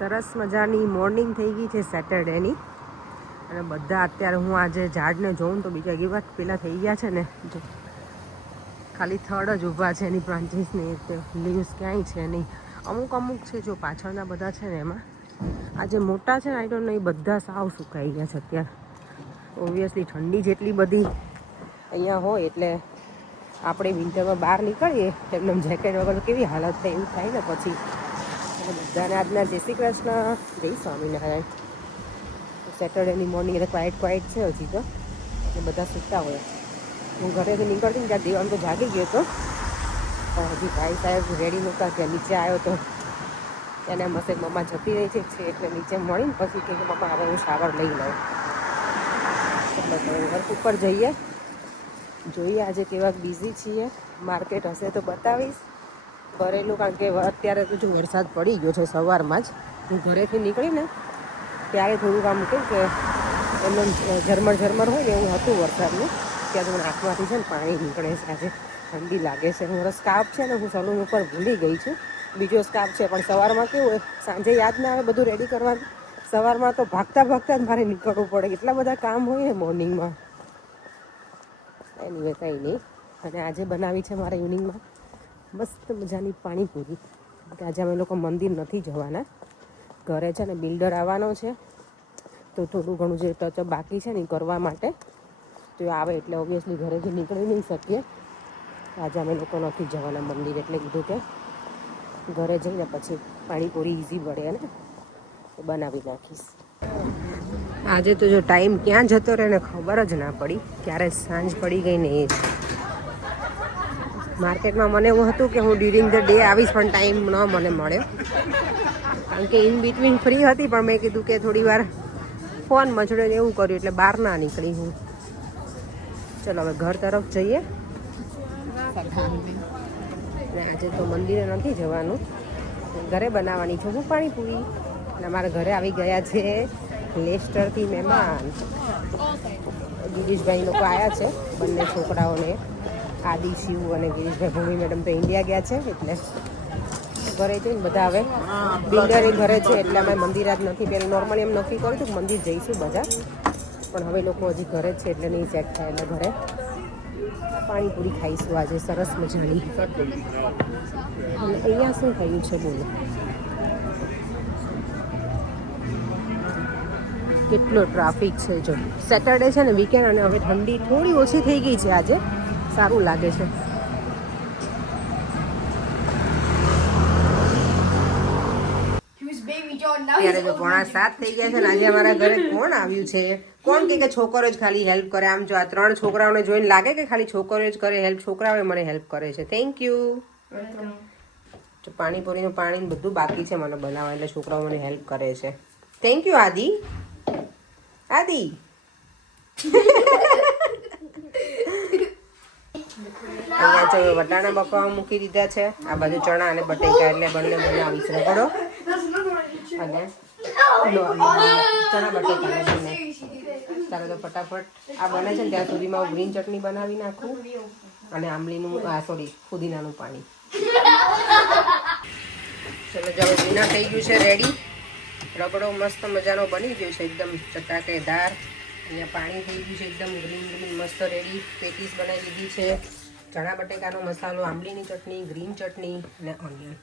સરસ મજાની મોર્નિંગ થઈ ગઈ છે સેટરડેની અને બધા અત્યારે હું આજે ઝાડને જોઉં તો બીજા એક વાત પેલા થઈ ગયા છે ને જો ખાલી થડ જ ઊભા છે એની બ્રાન્ચીસને લીવ્સ ક્યાંય છે નહીં. અમુક અમુક છે જો પાછળના બધા છે ને એમાં આ જે મોટા છે ને આઈ ડોન્ટ નો એ બધા સાવ સુકાઈ ગયા છે અત્યારે. ઓબ્વિયસલી ઠંડી જેટલી બધી અહીંયા હોય એટલે આપણે વિન્ટરમાં બહાર નીકળીએ એટલે જેકેટ વગર કેવી હાલત થાય એવું થાય ને પછી. બધાને આજના જય શ્રી કૃષ્ણ, જય સ્વામિનારાયણ. સેટરડેની મોર્નિંગ એટલે ક્વાઇટ છે હજી તો એટલે બધા સૂતા હોય. હું ઘરેથી નીકળતી ને ત્યાં દેવામ તો જાગી ગયો હતો પણ હજી ભાઈ સાહેબ રેડી નહોતા ત્યાં નીચે આવ્યો તો એને મસે મમ્મા જતી રહી છે એટલે નીચે મળીને પછી કે મમ્મા હવે હું શાવર લઈ લઉં એટલે ઘર ઉપર જઈએ જોઈએ આજે કેવા બિઝી છીએ. માર્કેટ હશે તો બતાવીશ ભરેલું, કારણ કે અત્યારે તો જો વરસાદ પડી ગયો છે સવારમાં જ. હું ઘરેથી નીકળીને ત્યારે થોડુંક આમ કહું કે એમનો ઝરમર હોય ને એવું હતું વરસાદનું. ત્યાં તો મને આંખમાંથી છે ને પાણી નીકળે છે. આજે ઠંડી લાગે છે. મારો સ્કાર્ફ છે ને હું સલૂન ઉપર ભૂલી ગઈ છું, બીજો સ્કાર્ફ છે પણ સવારમાં કેવું હોય સાંજે યાદ ના આવે બધું રેડી કરવાનું. સવારમાં તો ભાગતા જ મારે નીકળવું પડે, એટલા બધા કામ હોય ને મોર્નિંગમાં. એની કંઈ નહીં. અને આજે બનાવી છે મારા ઇવનિંગમાં મસ્ત મજાની પાણીપુરી. કે આજે અમે લોકો મંદિર નથી જવાના, ઘરે છે ને બિલ્ડર આવવાનો છે તો થોડું ઘણું જે ટચઅપ બાકી છે ને એ કરવા માટે તો એ આવે એટલે ઓબ્વિયસલી ઘરેથી નીકળી નહીં શકીએ. આજે અમે લોકો નથી જવાના મંદિર એટલે કીધું કે ઘરે જઈને પછી પાણીપુરી ઇઝી પડે ને એ બનાવી નાખીશ. આજે તો જો ટાઈમ ક્યાં જતો રહે ને ખબર જ ના પડી, ક્યારે સાંજ પડી ગઈ ને એ જ. માર્કેટમાં મને એવું હતું કે હું ડ્યુરિંગ ધ ડે આવીશ પણ ટાઈમ ન મને મળ્યો, કારણ કે ઇન બિટવીન ફ્રી હતી પણ મેં કીધું કે થોડી વાર ફોન મચડ્યો ને એવું કર્યું એટલે બહાર ના નીકળી હું. ચલો હવે ઘર તરફ જઈએ. આજે તો મંદિરે નથી જવાનું, ઘરે બનાવવાની છું હું પાણીપુરી. અને અમારા ઘરે આવી ગયા છે લેસ્ટરથી મહેમાન. ગિરીશભાઈ લોકો આવ્યા છે, બંને છોકરાઓને. આદિ, શિવ અને ગિરીશભાઈ. ભૂમિ મેડમ તો ઇન્ડિયા ગયા છે એટલે ઘરે જઈને બધા હવે બિલ્ડર ઘરે છે એટલે અમે મંદિર જ નથી. પહેલાં નોર્મલી એમ નક્કી કર્યું હતું મંદિર જઈશું બધા, પણ હવે લોકો હજી ઘરે જ છે એટલે નહીં સેટ થાય એટલે ઘરે પાણીપુરી ખાઈશું આજે સરસ મજાની. અને અહીંયા શું થયું છે બોલો, કેટલો ટ્રાફિક છે. જો સેટરડે છે ને વીકેન્ડ અને હવે ઠંડી થોડી ઓછી થઈ ગઈ છે આજે, સારું લાગે છે. ત્યારે જો 6:45 થઈ ગયા છે ને આજે અમારા ઘરે કોણ આવ્યું છે? કોણ કે છોકરો જ ખાલી હેલ્પ કરે? આમ જો આ 3 છોકરાઓને જોઈને લાગે કે ખાલી છોકરો જ કરે હેલ્પ, છોકરાઓએ મને હેલ્પ કરે છે. Thank you. જો પાણીપુરીનું પાણી બધું બાકી છે મને બનાવવા એટલે છોકરાઓ મને હેલ્પ કરે છે. થેન્ક યુ આદિ. આદિ અહીંયા જો વટાણા બફાવા મૂકી દીધા છે, આ બાજુ ચણા અને બટેકા એટલે બંને બનાવીશ રગડો અને ચણા બટેકા બંને. ચાલો તો ફટાફટ આ બને છે ને ત્યાં સુધીમાં હું ગ્રીન ચટણી બનાવી નાખું અને આંબલીનું ફુદીનાનું પાણી. ચલો જો ડિનર થઈ ગયું છે રેડી. રગડો મસ્ત મજાનો બની ગયો છે એકદમ ચટાકેદાર. અહીંયા પાણી થઈ ગયું છે એકદમ ગ્રીન મસ્ત રેડી. પેટીસ બનાવી દીધી છે, ચણા બટેકાનો મસાલો, આંબલીની ચટણી, ગ્રીન ચટણી અને ઓનિયન.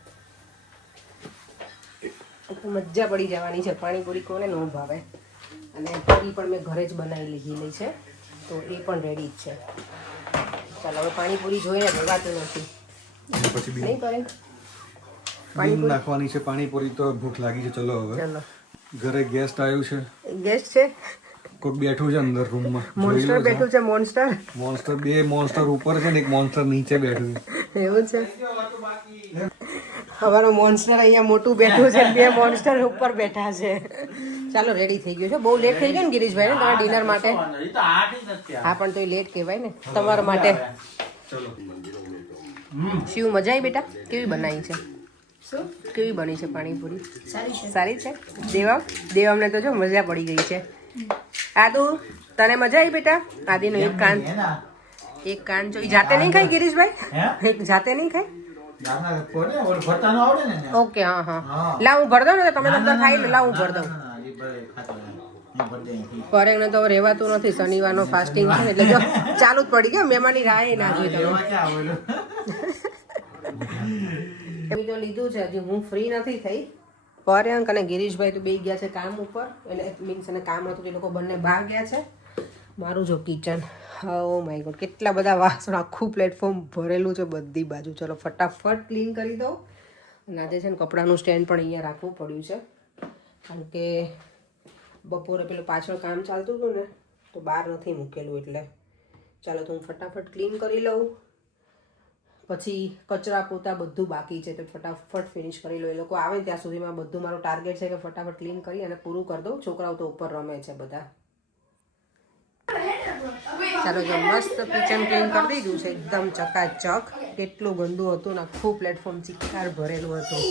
મજા પડી જવાની છે. પાણીપુરી કોને ન ભાવે. અને પૂરી પણ મેં ઘરે જ બનાવી લીધેલી છે તો એ પણ રેડી જ છે. ચાલો હવે પાણીપુરી જોઈને ભેગાતું નથી. નહીં કરે પાણીપુરી નાખવાની છે. પાણીપુરી તો ભૂખ લાગી છે. ચલો હવે ચલો. ઘરે ગેસ્ટ આવ્યું છે. ગેસ્ટ છે, કોઈ બેઠું છે અંદર રૂમમાં. મોન્સ્ટર બેઠું છે. મોન્સ્ટર બે મોન્સ્ટર ઉપર છે ને એક મોન્સ્ટર નીચે બેઠું છે. એવું છે. અમારો મોન્સ્ટર અહીંયા મોટું બેઠું છે, 2 મોન્સ્ટર ઉપર બેઠા છે. ચાલો રેડી થઈ ગયું છે. બહુ લેટ થઈ ગયો ને ગિરીશભાઈ ને તમારા ડિનર માટે? હા પણ તો લેટ કહેવાય ને તમારા માટે. શિવ મજા આવી બેટા? કેવી બનાવી છે? કેવી બની છે પાણીપુરી? સારી છે. દેવમને તો જો મજા પડી ગઈ છે. આદુ તને મજા આવી બેટા? આદિનો એક કાન જો જાતે નહીં ખાય ગિરીશભાઈ? જાતે નહીં ખાય? દાદા કોને ઓલ ભરતાનો આવડે ને ઓકે હા હા હા. લાવ હું ભર દઉં ને તમે બધા ખાઈ લો લાવ હું ભર દઉં હજી ભરે ખાતો હું ભર દઈ પરેણને તો હવે રહેવાતું નથી શનિવારનો ફાસ્ટિંગ છે ને એટલે જો ચાલુ જ પડી ગયો મહેમાનની રાહ ના જોઈ તમે એવા ક્યાં આવેલું એમ તો લીધું છે હજી હું ફ્રી નથી થઈ પર્યંક અને ગિરીશભાઈ તો બે ગયા છે કામ ઉપર એટલે મીન્સ અને કામ હતું એ લોકો બંને બહાર ગયા છે મારું જો કિચન ઓ માય ગોડ કેટલા બધા વાસણ આખું પ્લેટફોર્મ ભરેલું છે બધી બાજુ ચલો ફટાફટ ક્લીન કરી દઉં અને આજે છે ને કપડાનું સ્ટેન્ડ પણ અહીંયા રાખવું પડ્યું છે કારણ કે બપોરે પેલું પાછળ કામ ચાલતું હતું ને તો બહાર નથી મૂકેલું એટલે ચાલો તો હું ફટાફટ ક્લીન કરી લઉં પછી કચરા પોતા બધું બાકી છે તો ફટાફટ ફિનિશ કરી લો એ લોકો આવે ત્યાં સુધીમાં બધું મારું ટાર્ગેટ છે કે ફટાફટ ક્લીન કરી અને પૂરું કરી દઉં છોકરાઓ તો ઉપર રમે છે બધા ચાલો જો મસ્ત કિચન ક્લીન કરી દીધું છે એકદમ ચકાચક કેટલું ગંદુ હતું ને આખું પ્લેટફોર્મ ચિક્કાર ભરેલું હતું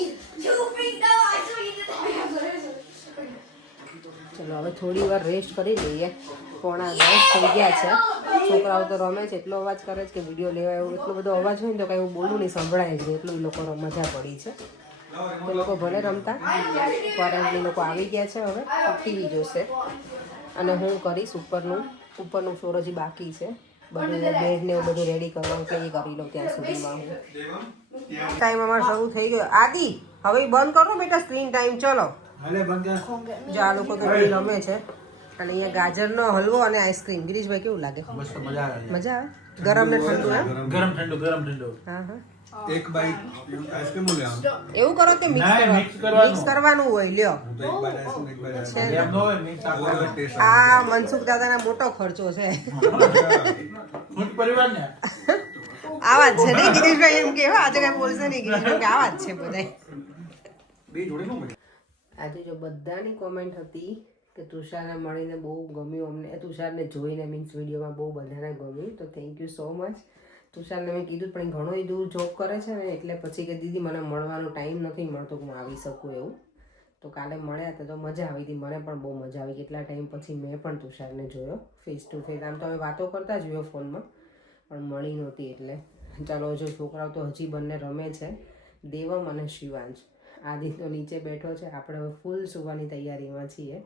ચલો હવે થોડી વાર રેસ્ટ કરી લઈએ 9:30 થઈ ગયા છે છોકરાઓ તો રમે છે એટલો અવાજ કરે છે કે વિડીયો લેવા એવું એટલો બધો અવાજ હોય ને તો કઈ એવું બોલું નહીં સંભળાય જ નહીં એટલું એ લોકો મજા પડી છે એ લોકો ભલે રમતા પરેણની લોકો આવી ગયા છે હવે ટીવી જોશે અને હું કરીશ ઉપરનું ફ્લોર હજી બાકી છે બધું બેડ ને એવું બધું રેડી કરવાનું એટલે એ કરી લઉં ત્યાં સુધીમાં હું ટાઈમ અમારો શરૂ થઈ ગયો આદિ હવે બંધ કરો બેટા સ્ક્રીન ટાઈમ ચલો ભલે બંધ જો આ લોકો કેટલી રમે છે અને અહીંયા ગાજરનો હલવો અને આઈસ્ક્રીમ ગિરીશભાઈ કેવું લાગે મસ્ત મજા આવે મજા આવે ગરમ ને ઠંડુ એમ ગરમ ઠંડુ હા હા એક બાઈટ આઈસ્ક્રીમ લે આમ એવું કરો તે મિક્સ કરવાનું હોય લ્યો તો એક બાઈટ આઈસ્ક્રીમ એક બાઈટ છે એમ નો હોય મિક્સ અલગ અલગ ટેસ્ટ આ મનસુખ દાદાના મોટો ખર્ચો છે ખુદ પરિવાર ને આવા જ છે ને ગિરીશભાઈ એમ કેવા આજે કઈ બોલશે નહીં ગિરીશભાઈ કે આવા જ છે બધા બે જોડે નો મળે આજે જો બધાની કોમેન્ટ હતી કે તુષારને મળીને બહુ ગમ્યું અમને તુષારને જોઈને મીન્સ વિડીયોમાં બહુ બધાને ગમ્યું તો થેન્ક યુ સો મચ તુષારને મેં કીધું પણ ઘણો દૂર જોબ કરે છે ને એટલે પછી કે દીદી મને મળવાનો ટાઈમ નથી મળતો કે હું આવી શકું એવું તો કાલે મળ્યા હતા તો મજા આવી હતી મને પણ બહુ મજા આવી કેટલા ટાઈમ પછી મેં પણ તુષારને જોયો ફેસ ટુ ફેસ આમ તો અમે વાતો કરતા જ જોયો ફોનમાં પણ મળી નહોતી એટલે ચાલો જો છોકરાઓ તો હજી બંને રમે છે દેવમ અને શિવાંશ આદિ તો નીચે બેઠો છે આપણે હવે ફૂલ સુવાની તૈયારીમાં છીએ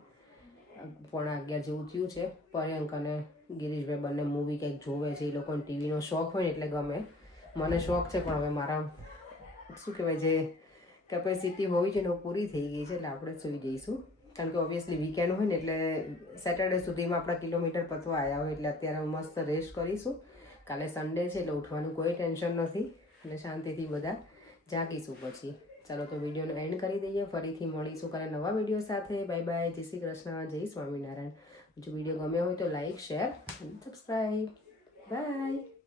11:30 જેવું થયું છે પર્યંક અને ગિરીશભાઈ બંને મૂવી કંઈક જોવે છે એ લોકોને ટીવીનો શોખ હોય ને એટલે ગમે મને શોખ છે પણ હવે મારા શું કહેવાય જે કેપેસિટી હોવી છે ને પૂરી થઈ ગઈ છે એટલે આપણે સૂઈ જઈશું કારણ કે ઓબ્વિયસલી વીકેન્ડ હોય ને એટલે સેટરડે સુધીમાં આપણા કિલોમીટર પતવા આવ્યા હોય એટલે અત્યારે મસ્ત રેસ્ટ કરીશું કાલે સન્ડે છે એટલે ઉઠવાનું કોઈ ટેન્શન નથી અને શાંતિથી બધા જાગીશું પછી ચાલો તો વિડીયોનો એન્ડ કરી દઈએ ફરીથી મળીશું કાલે નવા વિડીયો સાથે બાય બાય જય શ્રી કૃષ્ણ જય સ્વામિનારાયણ જો વિડીયો ગમ્યો હોય તો લાઈક શેર અને સબસ્ક્રાઈબ બાય